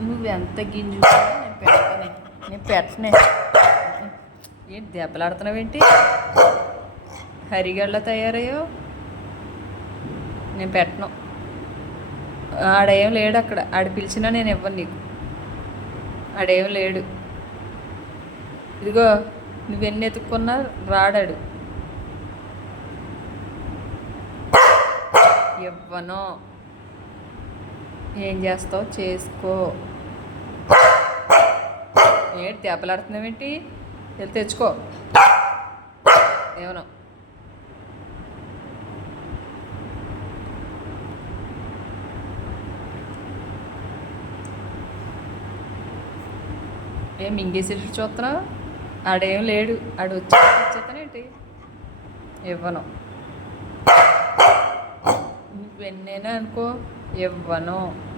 నువ్వెంత గింజుకున్నా నేను పెట్టనే. ఏంటి దెబ్బలాడుతున్నావేంటి? హరిగళ్ళ తయారయ్యో. నేను పెట్టను. ఆడేం లేడు అక్కడ. ఆడ పిలిచినా నేను ఇవ్వను నీకు. ఆడేం లేడు. ఇదిగో నువ్వెన్ని ఎత్తుక్కున్నా రాడాడు. ఇవ్వను. ఏం చేస్తావు చేసుకో. ఏంటి దెబ్బలాడుతున్నావేంటి? వెళ్ళి తెచ్చుకో. ఏమను. ఏం మింగేసేటి చూస్తున్నావు? ఆడేం లేడు. ఆడు వచ్చేస్తానేంటి? ఇవ్వను. నువ్వెన్నైనా అనుకో, ఇవ్వను.